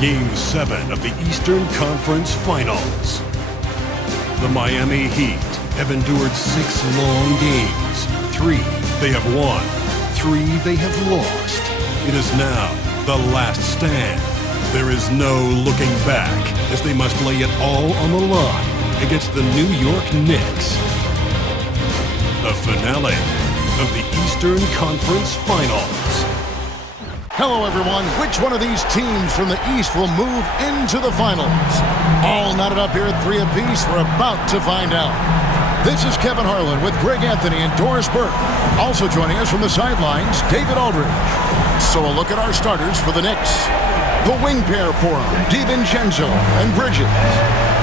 Game 7 of the Eastern Conference Finals. The Miami Heat have endured 6 long games. 3 they have won, 3 they have lost. It is now the last stand. There is no looking back as they must lay it all on the line against the New York Knicks. The finale of the Eastern Conference Finals. Hello, everyone. Which one of these teams from the East will move into the finals? All knotted up here at 3 apiece. We're about to find out. This is Kevin Harlan with Greg Anthony and Doris Burke. Also joining us from the sidelines, David Aldridge. So a look at our starters for the Knicks. The wing pair for them, DiVincenzo and Bridges.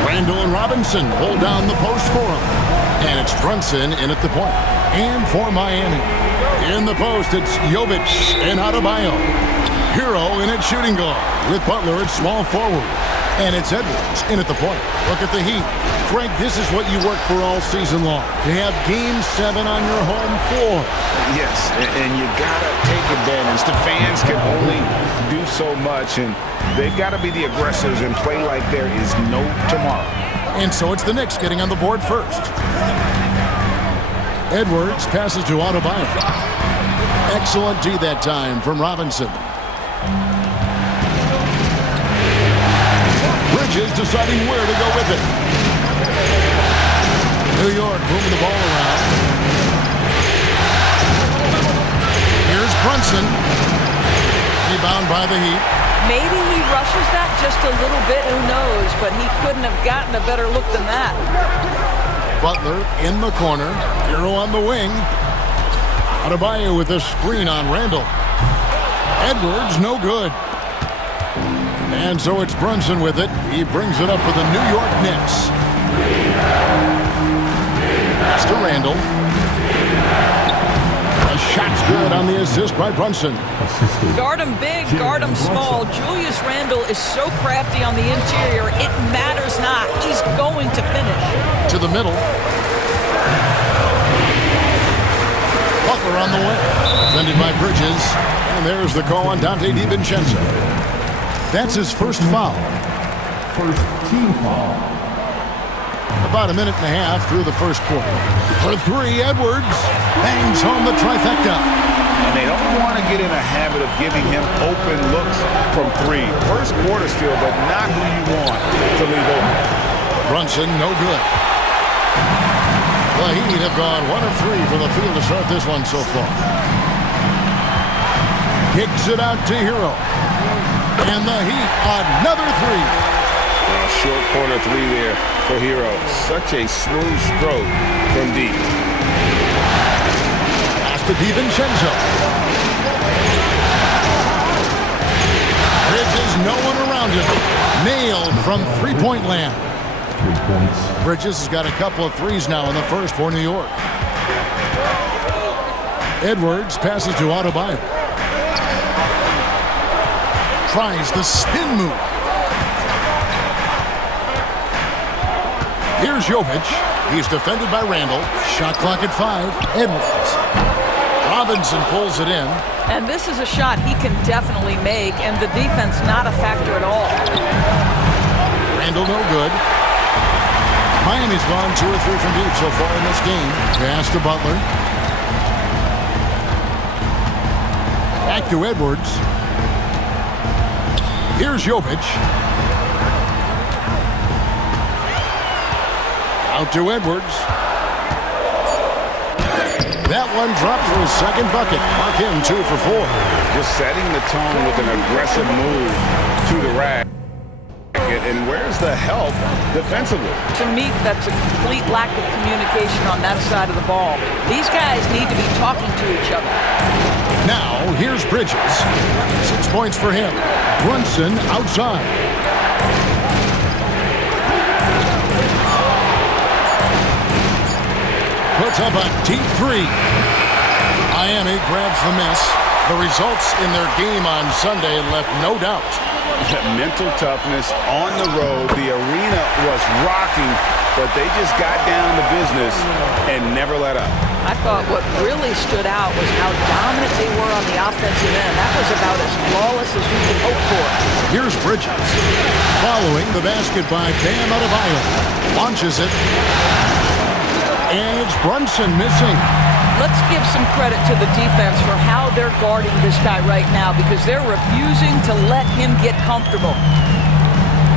Randall and Robinson hold down the post for them. And it's Brunson in at the point. And for Miami, in the post, it's Jovic and Adebayo. Hero in at shooting guard with Butler at small forward. And it's Edwards in at the point. Look at the Heat. Frank, this is what you work for all season long. To have Game 7 on your home floor. Yes, and you got to take advantage. The fans can only do so much, and they've got to be the aggressors and play like there is no tomorrow. And so it's the Knicks getting on the board first. Edwards passes to Adebayo. Excellent D that time from Robinson. Bridges deciding where to go with it. New York moving the ball around. Here's Brunson. Rebound by the Heat. Maybe he rushes that just a little bit, who knows, but he couldn't have gotten a better look than that. Butler in the corner. Hero on the wing. Adebayo with a screen on Randall. Edwards, no good. And so it's Brunson with it. He brings it up for the New York Knicks. Pass to Randall. The shot's good on the assist by Brunson. Guard him big, guard him small. Julius Randle is so crafty on the interior, it matters not. He's going to finish. To the middle. Butler on the wing. Defended by Bridges. And there's the call on Dante DiVincenzo. That's his first foul. First team foul. About a minute and a half through the first quarter. For 3, Edwards bangs home the trifecta. And they don't want to get in a habit of giving him open looks from 3. First quarter still, but not who you want to leave open. Brunson, no good. The Heat have gone 1 of 3 for the field to start this one so far. Kicks it out to Hero. And the Heat, another 3. Short corner 3 there for Hero. Such a smooth stroke from deep. Pass to DiVincenzo. Bridges, no one around him. Nailed from three-point land. 3 points. Bridges has got a couple of threes now in the first for New York. Edwards passes to Adebayo. Tries the spin move. Here's Jovic. He's defended by Randall. Shot clock at 5. Edwards. Robinson pulls it in. And this is a shot he can definitely make, and the defense not a factor at all. Randall no good. Miami's gone 2 or 3 from deep so far in this game. Pass to Butler. Back to Edwards. Here's Jovic. Out to Edwards. That one dropped for his second bucket. Mark him 2 for 4. Just setting the tone with an aggressive move to the rack. And where's the help defensively? To me, that's a complete lack of communication on that side of the ball. These guys need to be talking to each other. Now, here's Bridges. 6 points for him. Brunson outside. Puts up a deep 3. Miami grabs the miss. The results in their game on Sunday left no doubt. Mental toughness on the road. The arena was rocking, but they just got down to business and never let up. I thought what really stood out was how dominant they were on the offensive end. That was a about as flawless as we can hope for. Here's Bridges. Following the basket by Bam Adebayo. Launches it. And it's Brunson missing. Let's give some credit to the defense for how they're guarding this guy right now because they're refusing to let him get comfortable.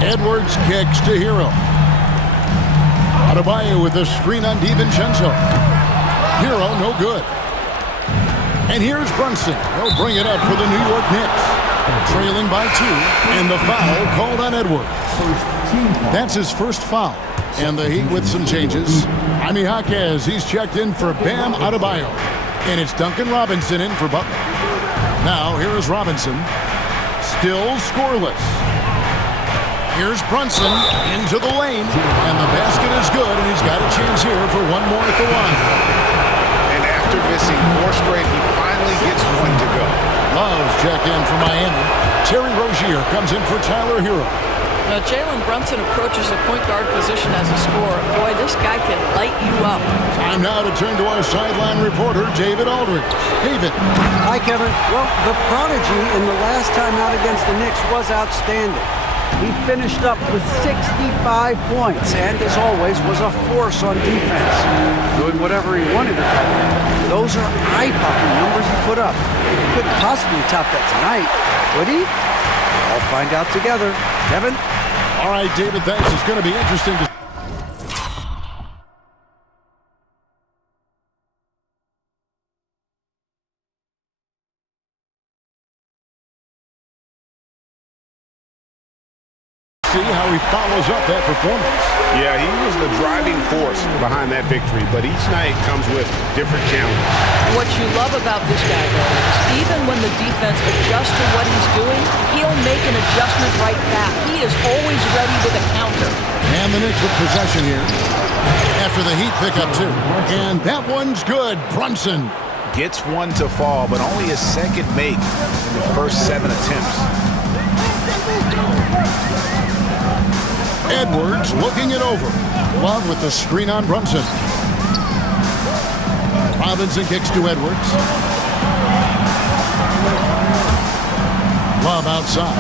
Edwards kicks to Hero. Adebayo with a screen on DiVincenzo. Hero no good. And here's Brunson. He'll bring it up for the New York Knicks. Trailing by 2, and the foul called on Edwards. That's his first foul. And the Heat with some changes. Jaime Jaquez, he's checked in for Bam Adebayo. And it's Duncan Robinson in for Butler. Now, here is Robinson. Still scoreless. Here's Brunson into the lane. And the basket is good, and he's got a chance here for one more at the line. And after missing 4 straight, he finally gets one to go. Love's check in for Miami. Terry Rozier comes in for Tyler Hero. Now, Jalen Brunson approaches the point guard position as a scorer. Boy, this guy can light you up. Time now to turn to our sideline reporter, David Aldridge. David. Hi, Kevin. Well, the prodigy in the last time out against the Knicks was outstanding. He finished up with 65 points and, as always, was a force on defense. Doing whatever he wanted at that end. Those are eye-popping numbers he put up. He couldn't possibly top that tonight, would he? I'll find out together. Kevin? All right, David, thanks. It's going to be interesting to see how he follows up that performance. Yeah, he was the driving force behind that victory, but each night comes with different challenges. What you love about this guy, though, is even when the defense adjusts to what he's doing, he'll make an adjustment right back. He is always ready with a counter. And the Knicks with possession here after the Heat pick up 2. And that one's good. Brunson Gets one to fall, but only his second make in the first 7 attempts. Edwards looking it over. Love with the screen on Brunson. Robinson kicks to Edwards. Love outside.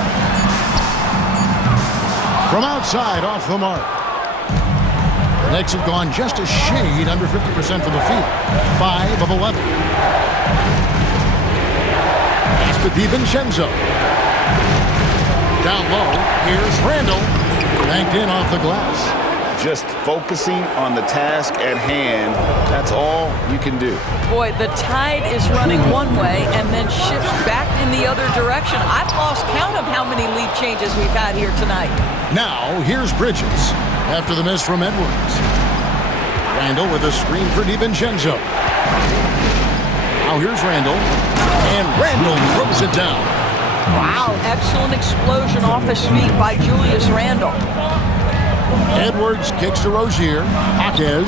From outside, off the mark. The Knicks have gone just a shade under 50% from the field. 5 of 11. Pass to DiVincenzo. Down low, here's Randall. Banked in off the glass. Just focusing on the task at hand, that's all you can do. Boy, the tide is running one way and then shifts back in the other direction. I've lost count of how many lead changes we've had here tonight. Now, here's Bridges after the miss from Edwards. Randall with a screen for DiVincenzo. Now here's Randall. And Randall throws it down. Wow, excellent explosion off his feet by Julius Randle. Edwards kicks to Rozier. Jaquez.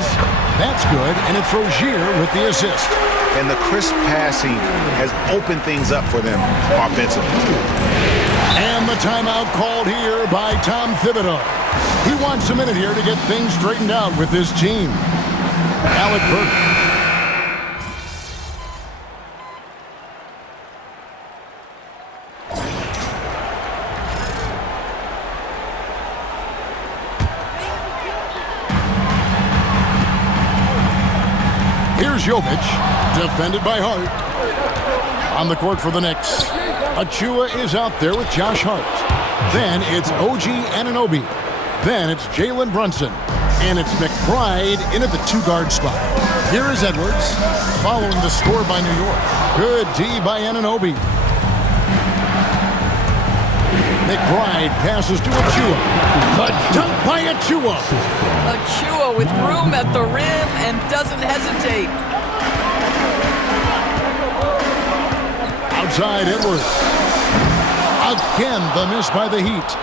That's good, and it's Rozier with the assist. And the crisp passing has opened things up for them offensively. And the timeout called here by Tom Thibodeau. He wants a minute here to get things straightened out with his team. Alec Burke. Here's Jovic, defended by Hart. On the court for the Knicks. Achua is out there with Josh Hart. Then it's OG Anunoby. Then it's Jalen Brunson. And it's McBride in at the 2-guard spot. Here is Edwards, following the score by New York. Good D by Anunoby. McBride passes to Achua. A dunk by Achua. Achua with room at the rim and doesn't hesitate. Outside Edwards. Again, the miss by the Heat.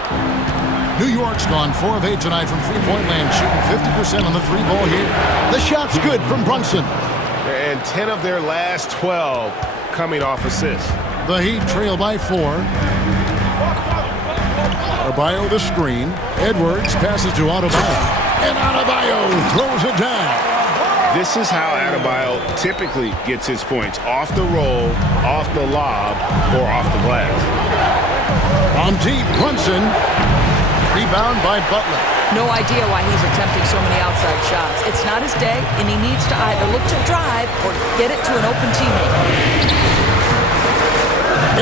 New York's gone 4 of 8 tonight from three-point land, shooting 50% on the 3-ball here. The shot's good from Brunson. And 10 of their last 12 coming off assists. The Heat trail by 4. Adebayo the screen. Edwards passes to Adebayo. And Adebayo throws it down. This is how Adebayo typically gets his points. Off the roll, off the lob, or off the glass. On deep, Brunson. Rebound by Butler. No idea why he's attempting so many outside shots. It's not his day, and he needs to either look to drive or get it to an open teammate.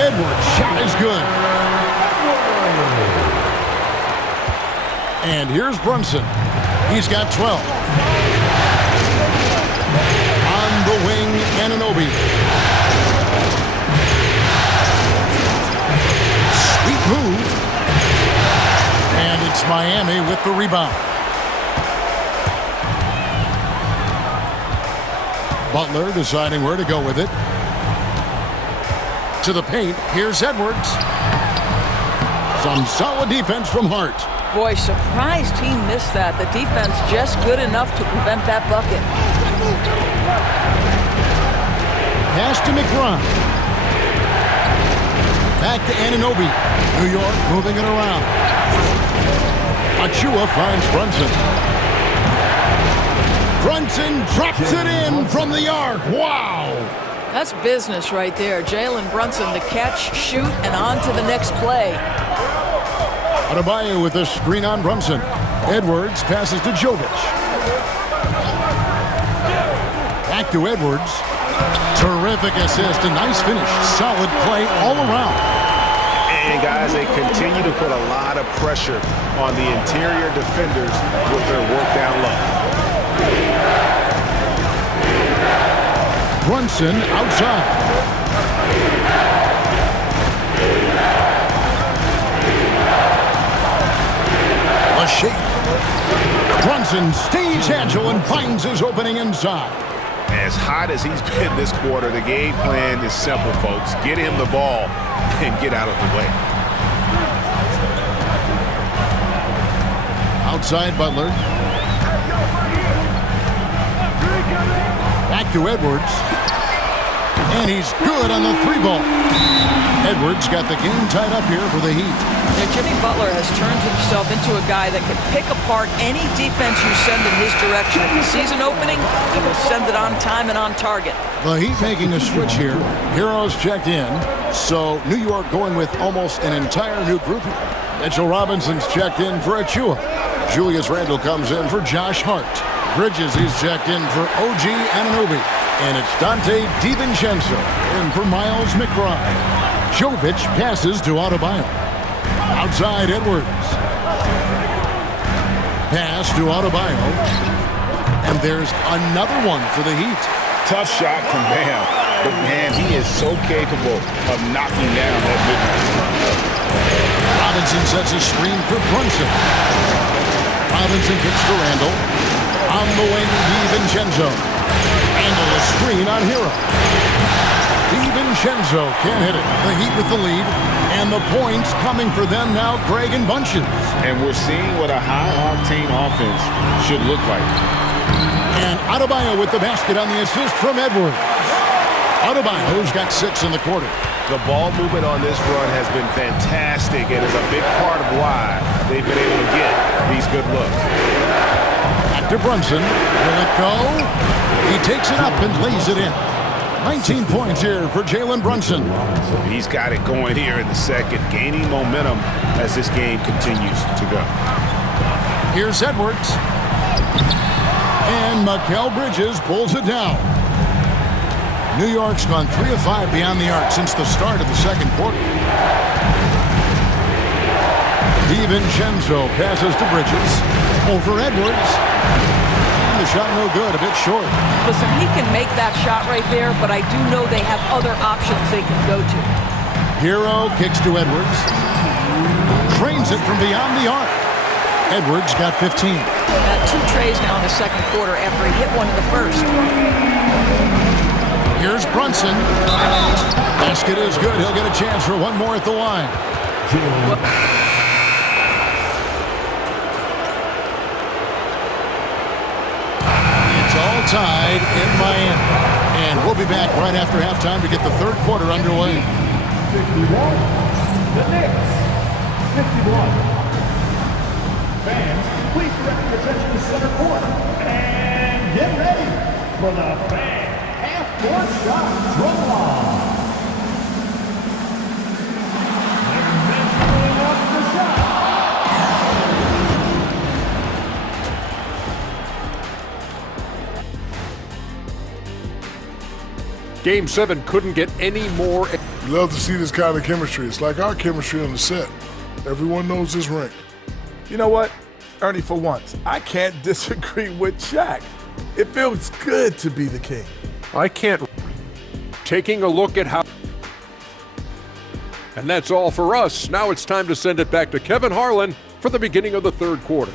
Edwards' shot is good. And here's Brunson. He's got 12. On the wing, Anunoby. Sweet move. And it's Miami with the rebound. Butler deciding where to go with it. To the paint. Here's Edwards. Some solid defense from Hart. Boy, surprised he missed that. The defense just good enough to prevent that bucket. Pass to McBride. Back to Anunoby. New York moving it around. Achua finds Brunson. Brunson drops it in from the arc. Wow! That's business right there. Jalen Brunson, the catch, shoot, and on to the next play. Adebayo with a screen on Brunson. Edwards passes to Jovic. Back to Edwards. Terrific assist, a nice finish. Solid play all around. And guys, they continue to put a lot of pressure on the interior defenders with their work down low. Brunson outside. A shake. Brunson stays agile and finds his opening inside. As hot as he's been this quarter, the game plan is simple, folks. Get him the ball and get out of the way. Outside Butler. Back to Edwards. And he's good on the three ball. Edwards got the game tied up here for the Heat. Now, Jimmy Butler has turned himself into a guy that can pick apart any defense you send in his direction. If he sees an opening, he will send it on time and on target. The Heat making a switch here. Heroes checked in. So New York going with almost an entire new group here. Mitchell Robinson's checked in for Achua. Julius Randle comes in for Josh Hart. Bridges is checked in for OG Anunoby. And it's Dante DiVincenzo in for Miles McBride. Jovic passes to Adebayo. Outside Edwards. Pass to Adebayo. And there's another one for the Heat. Tough shot from Bam. But man, he is so capable of knocking down that mid-range. Robinson sets a screen for Brunson. Robinson kicks to Randle. On the wing, DiVincenzo. Randle a screen on Hero. DiVincenzo can't hit it. The Heat with the lead. And the points coming for them now, Greg and Bunches. And we're seeing what a high-octane offense should look like. And Adebayo with the basket on the assist from Edwards. Adebayo's got 6 in the quarter. The ball movement on this run has been fantastic and is a big part of why they've been able to get these good looks. Back to Brunson. Will it go? He takes it up and lays it in. 19 points here for Jalen Brunson. He's got it going here in the second, gaining momentum as this game continues to go. Here's Edwards. And Mikal Bridges pulls it down. New York's gone 3 of 5 beyond the arc since the start of the second quarter. DiVincenzo passes to Bridges. Over Edwards. And the shot no good, a bit short. Listen, he can make that shot right there, but I do know they have other options they can go to. Hero kicks to Edwards. Trains it from beyond the arc. Edwards got 15. 2 trays now in the second quarter after he hit one in the first. Here's Brunson. Basket is good. He'll get a chance for one more at the line. It's all tied in Miami. And we'll be back right after halftime to get the third quarter underway. 51. The Knicks. 51. Fans, please direct your attention to center court. And get ready. for the fan, half-court shot draw. They're measuring up the shot. Game 7 couldn't get any more. We love to see this kind of chemistry. It's like our chemistry on the set. Everyone knows his rank. You know what, Ernie, for once, I can't disagree with Shaq. It feels good to be the king. I can't. Taking a look at how. And that's all for us. Now it's time to send it back to Kevin Harlan for the beginning of the third quarter.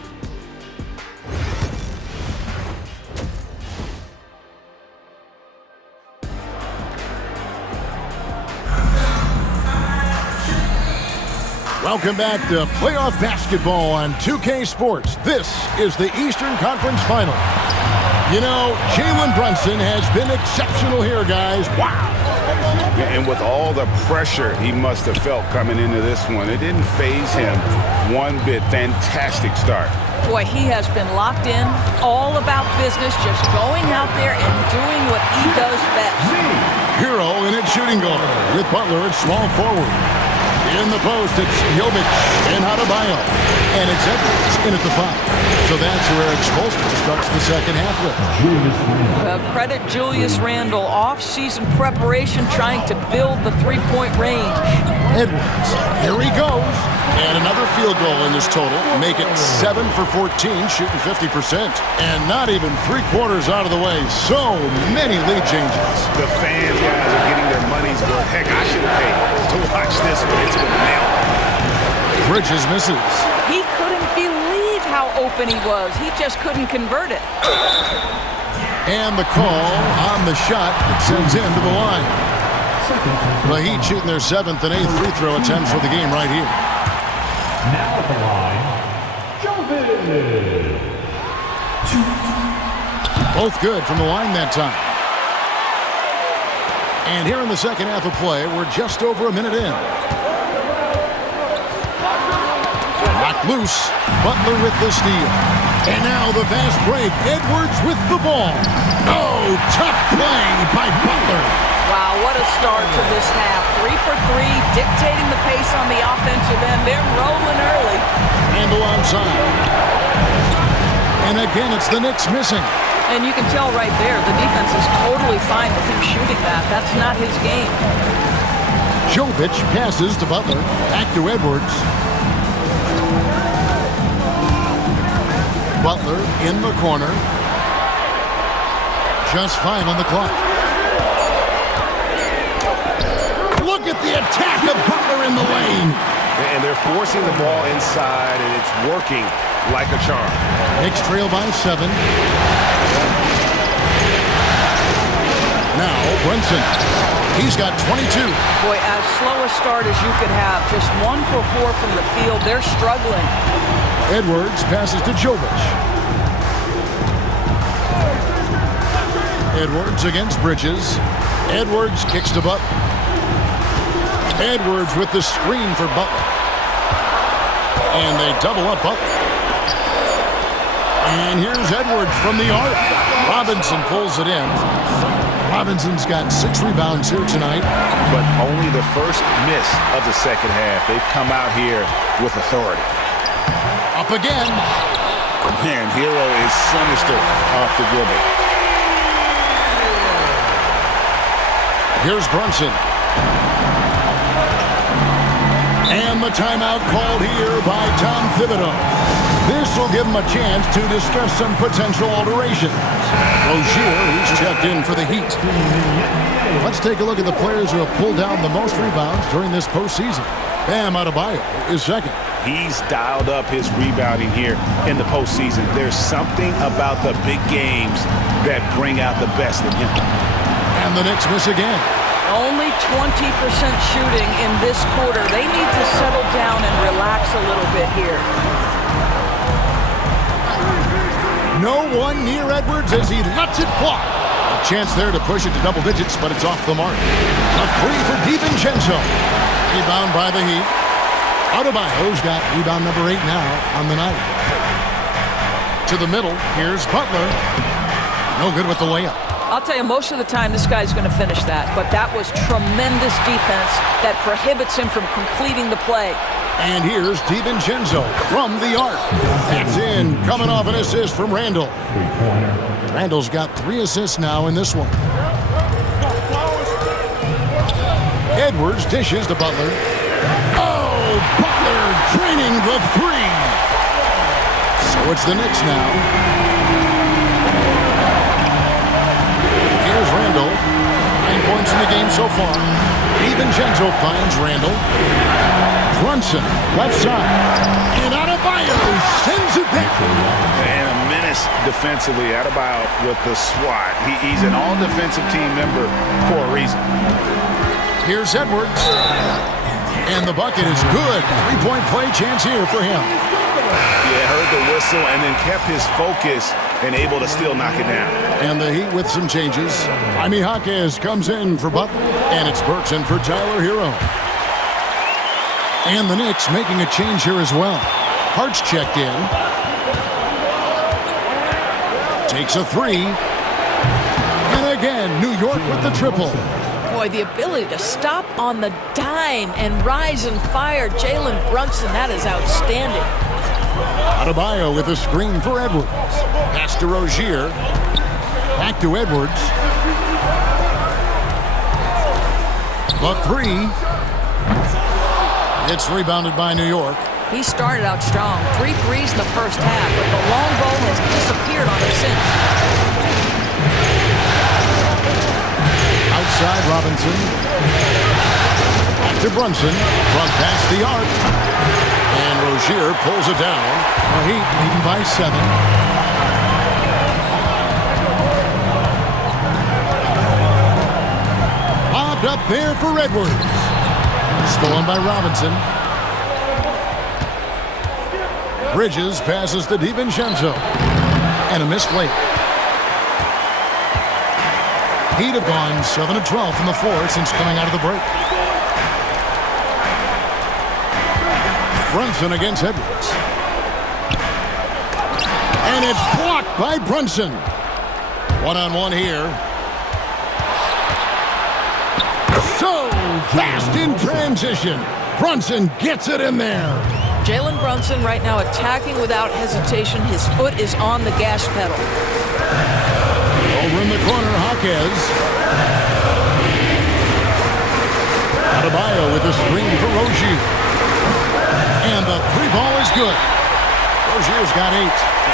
Welcome back to playoff basketball on 2K Sports. This is the Eastern Conference Final. You know, Jalen Brunson has been exceptional here, guys. Wow. Yeah, and with all the pressure he must have felt coming into this one, it didn't faze him one bit. Fantastic start. Boy, he has been locked in, all about business, just going out there and doing what he does best. Hero in its shooting guard with Butler at small forward. In the post, it's Jovic and Adebayo. And it's Edwards in at the 5. So that's where Eric Spoelstra starts the second half with. Credit Julius Randle. Off-season preparation trying to build the three-point range. Edwards, here he goes. And another field goal in this total. Make it 7 for 14, shooting 50%. And not even 3/4 out of the way. So many lead changes. The fans, guys, are getting their money's worth. Heck, I should have paid to watch this one. It's been a nail. Bridges misses. He couldn't believe how open he was. He just couldn't convert it. And the call on the shot that sends him to the line. The Heat shooting their 7th and 8th free throw attempts for the game right here. Now at the line, Jovic. Both good from the line that time. And here in the second half of play, we're just over a minute in. Knocked loose. Butler with the steal. And now the fast break. Edwards with the ball. Oh, tough play by Butler. Wow, what a start to this half. 3 for 3, dictating the pace on the offensive end. They're rolling early. Handle outside. And again, it's the Knicks missing. And you can tell right there, the defense is totally fine with him shooting that. That's not his game. Jovic passes to Butler. Back to Edwards. Butler in the corner. Just 5 on the clock. Look at the attack of Butler in the lane. And they're forcing the ball inside, and it's working like a charm. Knicks trail by 7. Now Brunson. He's got 22. Boy, as slow a start as you could have. Just 1 for 4 from the field. They're struggling. Edwards passes to Jovic. Edwards against Bridges. Edwards kicks to Butler. Edwards with the screen for Butler. And they double up Butler. And here's Edwards from the arc. Robinson pulls it in. Robinson's got 6 rebounds here tonight. But only the first miss of the second half. They've come out here with authority. Up again. Man, Hero is sinister off the dribble. Here's Brunson. And the timeout called here by Tom Thibodeau. This will give him a chance to discuss some potential alterations. Rozier, who's checked in for the Heat. Let's take a look at the players who have pulled down the most rebounds during this postseason. Bam Adebayo is second. He's dialed up his rebounding here in the postseason. There's something about the big games that bring out the best in him. And the Knicks miss again. Only 20% shooting in this quarter. They need to settle down and relax a little bit here. No one near Edwards as he lets it fly. A chance there to push it to double digits, but it's off the mark. A free for DiVincenzo. Rebound by the Heat. Adebayo's got rebound number 8 now on the night. To the middle, here's Butler. No good with the layup. I'll tell you, most of the time this guy's going to finish that, but that was tremendous defense that prohibits him from completing the play. And here's DiVincenzo from the arc. That's in, coming off an assist from Randall. Randall's got 3 assists now in this one. Edwards dishes to Butler. Oh, Butler draining the 3. So it's the Knicks now. Here's Randall. 9 points in the game so far. DiVincenzo finds Randall. Brunson, left side. And Adebayo sends it back. And a menace defensively. Adebayo with the swat. He's an all-defensive team member for a reason. Here's Edwards. And the bucket is good. 3-point play chance here for him. Yeah, heard the whistle and then kept his focus and able to still knock it down. And the Heat with some changes. Jaime Jaquez comes in for Butler. And it's Burks in for Tyler Hero. And the Knicks making a change here as well. Hart's checked in. Takes a 3. And again, New York with the triple. Boy, the ability to stop on the dime and rise and fire Jalen Brunson, that is outstanding. Adebayo with a screen for Edwards. Pass to Rozier. Back to Edwards. The 3. It's rebounded by New York. He started out strong. 3 threes in the first half, but the long ball has disappeared on him since. Outside Robinson. Back to Brunson. From past the arc. And Rozier pulls it down. The Heat leading by 7. Lobbed up there for Edwards. Stolen by Robinson. Bridges passes to DiVincenzo. And a missed layup. Heat have gone 7 of 12 from the floor since coming out of the break. Brunson against Edwards. And it's blocked by Brunson. 1-on-1 here. So fast in transition. Brunson gets it in there. Jalen Brunson right now attacking without hesitation. His foot is on the gas pedal. Over in the corner, Jaquez. Adebayo with a screen for Rozier. And the 3 ball is good. Rozier's got 8.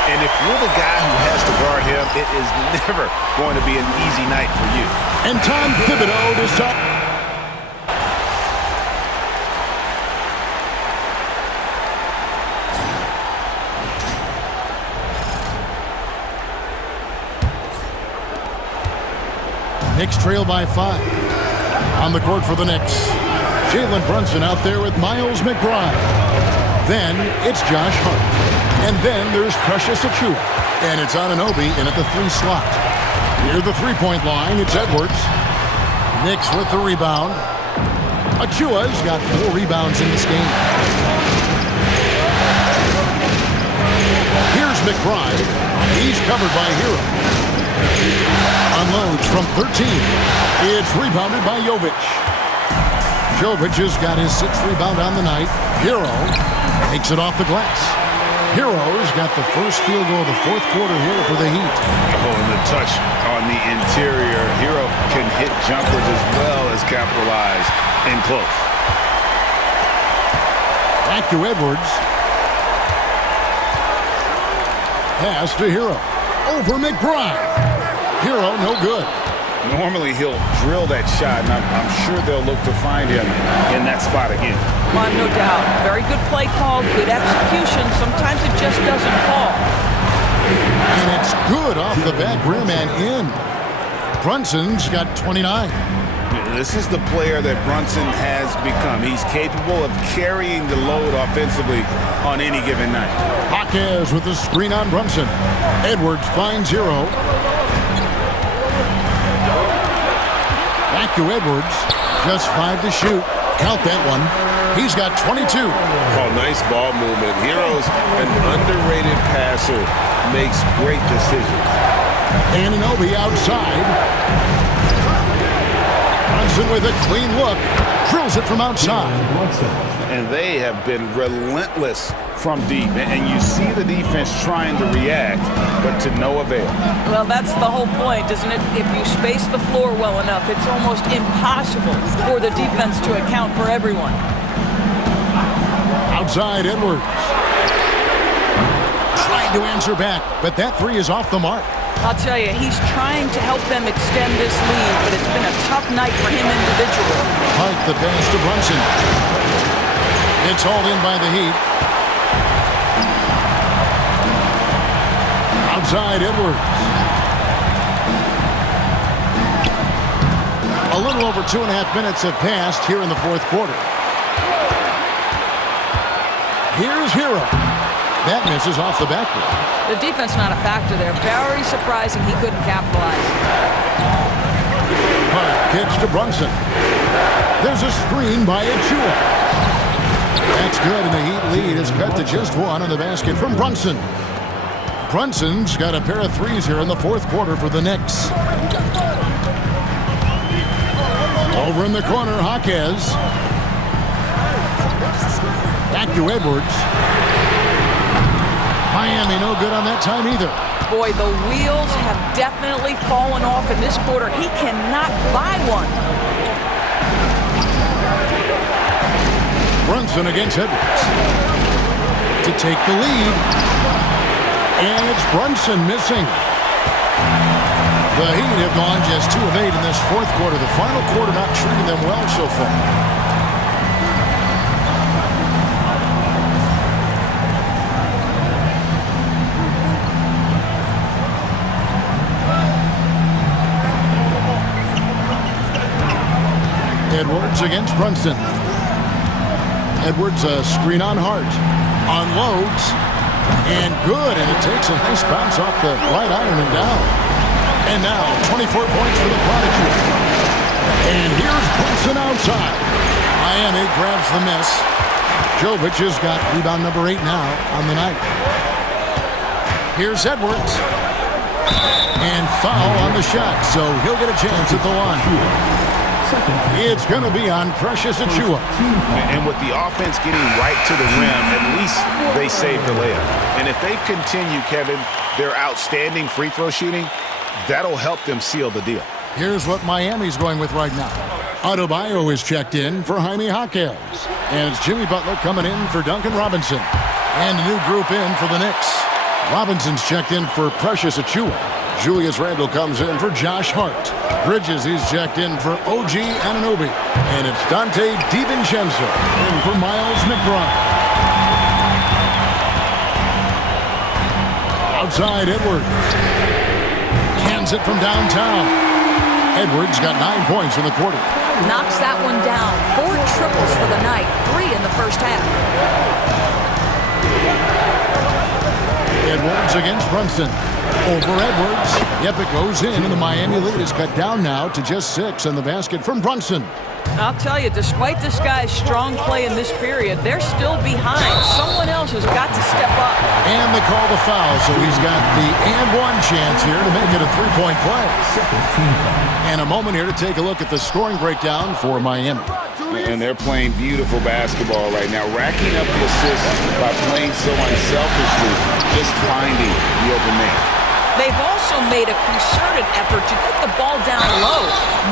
And if you're the guy who has to guard him, it is never going to be an easy night for you. And Tom Thibodeau to stop. Knicks trail by 5. On the court for the Knicks. Jalen Brunson out there with Miles McBride. Then it's Josh Hart. And then there's Precious Achiuwa. And it's Anunoby in at the 3 slot. Near the 3-point line, it's Edwards. Knicks with the rebound. Achiuwa's got 4 rebounds in this game. Here's McBride. He's covered by Hero. Unloads from 13. It's rebounded by Jovic. Jovic has got his 6th rebound on the night. Hero takes it off the glass. Hero's got the first field goal of the 4th quarter here for the Heat. Oh, and the touch on the interior. Hero can hit jumpers as well as capitalize in close. Back to Edwards. Pass to Hero. Over McBride. Hero, no good. Normally he'll drill that shot, and I'm sure they'll look to find him in that spot again. Well, no doubt. Very good play call, good execution. Sometimes it just doesn't fall. And it's good off the back rim and in. Brunson's got 29. This is the player that Brunson has become. He's capable of carrying the load offensively on any given night. Jaquez with the screen on Brunson. Edwards finds Hero. Back to Edwards. Just 5 to shoot. Count that one. He's got 22. Oh, nice ball movement. Hero's an underrated passer. Makes great decisions. Anunoby outside. Brunson with a clean look. Drills it from outside. And they have been relentless from deep. And you see the defense trying to react, but to no avail. Well, that's the whole point, isn't it? If you space the floor well enough, it's almost impossible for the defense to account for everyone. Outside Edwards. Trying to answer back, but that three is off the mark. I'll tell you, he's trying to help them extend this lead, but it's been a tough night for him individually. Hart the pass to Brunson. It's hauled in by the Heat. Outside Edwards. A little over 2.5 minutes have passed here in the fourth quarter. Here's Hero. That misses off the backboard. The defense not a factor there. Very surprising he couldn't capitalize. Hart kicks to Brunson. There's a screen by Achua. That's good, and the Heat lead is cut to just one on the basket from Brunson. Brunson's got a pair of threes here in the fourth quarter for the Knicks. Over in the corner, Jaquez. Back to Edwards. Miami no good on that time either. Boy, the wheels have definitely fallen off in this quarter. He cannot buy one. Brunson against Edwards. To take the lead. And it's Brunson missing. The Heat have gone just 2 of 8 in this fourth quarter. The final quarter not treating them well so far. Edwards against Brunson. Edwards a screen on Hart. Unloads. And good. And it takes a nice bounce off the right iron and down. And now 24 points for the Prodigy. And here's Brunson outside. Miami grabs the miss. Jovic has got rebound number 8 now on the night. Here's Edwards. And foul on the shot. So he'll get a chance at the line. It's going to be on Precious Achua. And with the offense getting right to the rim, at least they saved the layup. And if they continue, Kevin, their outstanding free throw shooting, that'll help them seal the deal. Here's what Miami's going with right now. Adebayo is checked in for Jaime Jaquez. And it's Jimmy Butler coming in for Duncan Robinson. And a new group in for the Knicks. Robinson's checked in for Precious Achua. Julius Randle comes in for Josh Hart. Bridges is checked in for OG Anunoby. And it's Dante DiVincenzo in for Miles McBride. Outside Edwards. Cans it from downtown. Edwards got 9 points in the quarter. Knocks that one down. 4 triples for the night. 3 in the first half. Edwards against Brunson. Over Edwards. Yep, it goes in, and the Miami lead is cut down now to just 6 on the basket from Brunson. I'll tell you, despite this guy's strong play in this period, they're still behind. Someone else has got to step up. And they call the foul, so he's got the and one chance here to make it a three-point play. And a moment here to take a look at the scoring breakdown for Miami. And they're playing beautiful basketball right now, racking up the assists by playing so unselfishly, just finding the open man. They've also made a concerted effort to get the ball down low.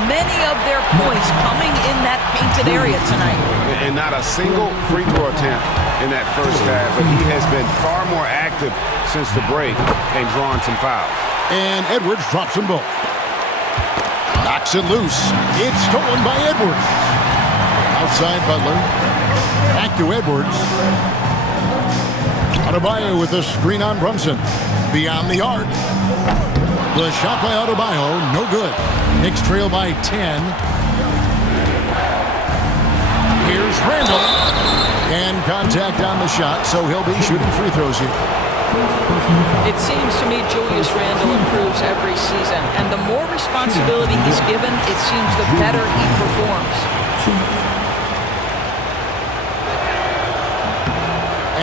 Many of their points coming in that painted area tonight. And not a single free throw attempt in that first half, but he has been far more active since the break and drawn some fouls. And Edwards drops them both. Knocks it loose. It's stolen by Edwards. Outside Butler. Back to Edwards. Adebayo with a screen on Brunson. Beyond the arc. The shot by Adebayo, no good. Knicks trail by 10. Here's Randle. And contact on the shot, so he'll be shooting free throws here. It seems to me Julius Randle improves every season, and the more responsibility he's given, it seems the better he performs.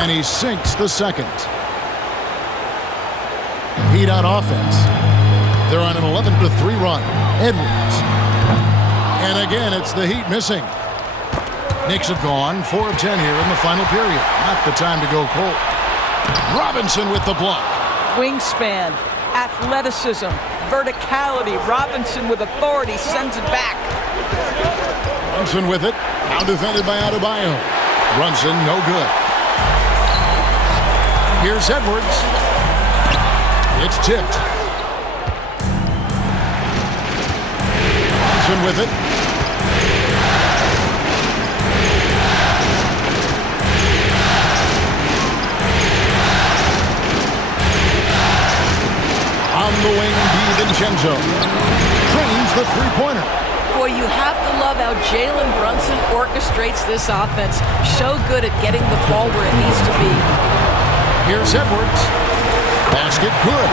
And he sinks the second. Heat on offense. They're on an 11-3 run. Edwards. And again, it's the Heat missing. Knicks have gone 4 of 10 here in the final period. Not the time to go cold. Robinson with the block. Wingspan, athleticism, verticality. Robinson with authority sends it back. Brunson with it. Now defended by Adebayo. Brunson, no good. Here's Edwards. It's tipped. Brunson with it. On the wing, DiVincenzo trains the three-pointer. Boy, you have to love how Jalen Brunson orchestrates this offense. So good at getting the ball where it needs to be. Here's Edwards. Basket good.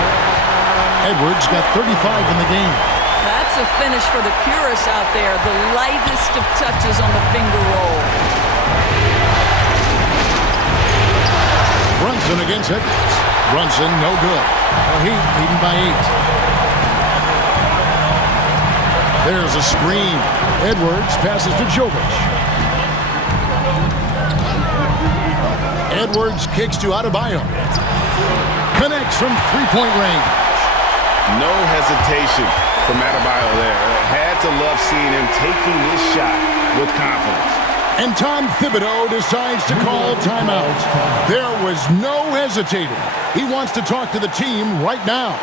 Edwards got 35 in the game. That's a finish for the purists out there. The lightest of touches on the finger roll. Brunson against Edwards. Brunson, no good. The Heat leading by 8. There's a screen. Edwards passes to Jovic. Edwards kicks to Adebayo. Connects from three-point range. No hesitation from Adebayo there. Had to love seeing him taking this shot with confidence. And Tom Thibodeau decides to call timeout. There was no hesitating. He wants to talk to the team right now.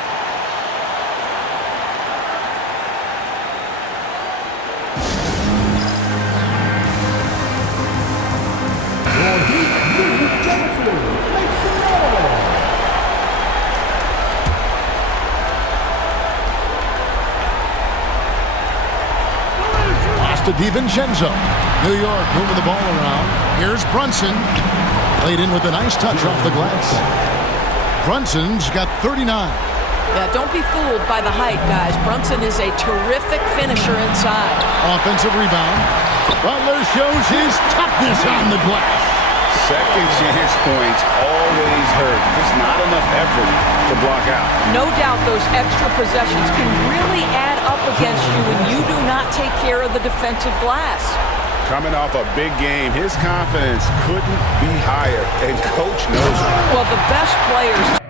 To DiVincenzo. New York moving the ball around. Here's Brunson. Played in with a nice touch off the glass. Brunson's got 39. Yeah, don't be fooled by the height, guys. Brunson is a terrific finisher inside. Offensive rebound. Butler shows his toughness on the glass. Second chance points always hurt. Just not enough effort to block out. No doubt those extra possessions can really add up against you when you do not take care of the defensive glass. Coming off a big game, his confidence couldn't be higher, and Coach knows it. Well, the best players...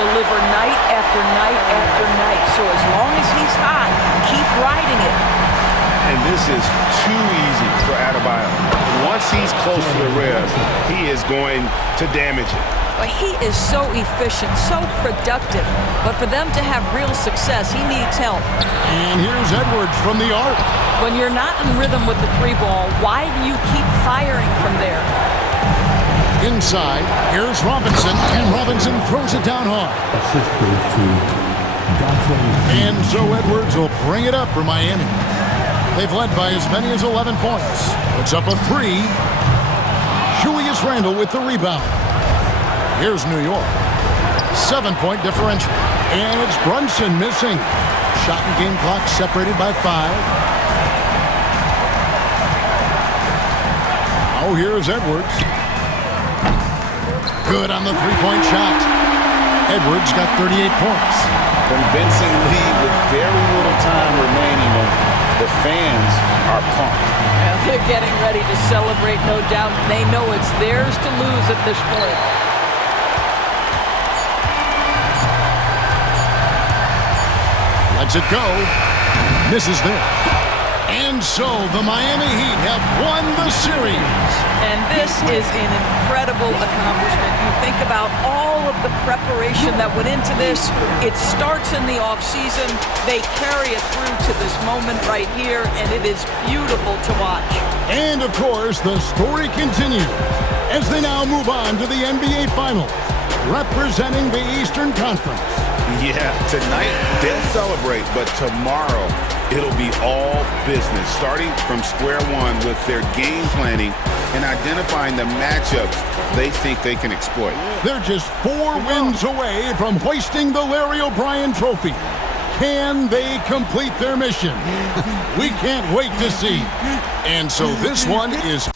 deliver night after night after night. So as long as he's hot, keep riding it. And this is too easy for Adebayo. Once he's close to the rim, he is going to damage it. But he is so efficient, so productive. But for them to have real success, he needs help. And here's Edwards from the arc. When you're not in rhythm with the three ball, why do you keep firing from there? Inside, here's Robinson, and Robinson throws it down hard. And so Edwards will bring it up for Miami. They've led by as many as 11 points. It's up a 3. Julius Randle with the rebound. Here's New York. 7-point differential. And it's Brunson missing. Shot and game clock separated by 5. Oh, here's Edwards. Good on the three-point shot. Edwards got 38 points. Convincing lead with very little time remaining, and the fans are pumped. Well, they're getting ready to celebrate, no doubt. They know it's theirs to lose at this point. Lets it go. Misses there. And so the Miami Heat have won the series. And this is an incredible accomplishment. You think about all of the preparation that went into this. It starts in the offseason. They carry it through to this moment right here, and it is beautiful to watch. And, of course, the story continues as they now move on to the NBA Finals, representing the Eastern Conference. Yeah, tonight they'll celebrate, but tomorrow it'll be all business, starting from square one with their game planning and identifying the matchups they think they can exploit. They're just 4 wins away from hoisting the Larry O'Brien Trophy. Can they complete their mission? We can't wait to see. And so this one is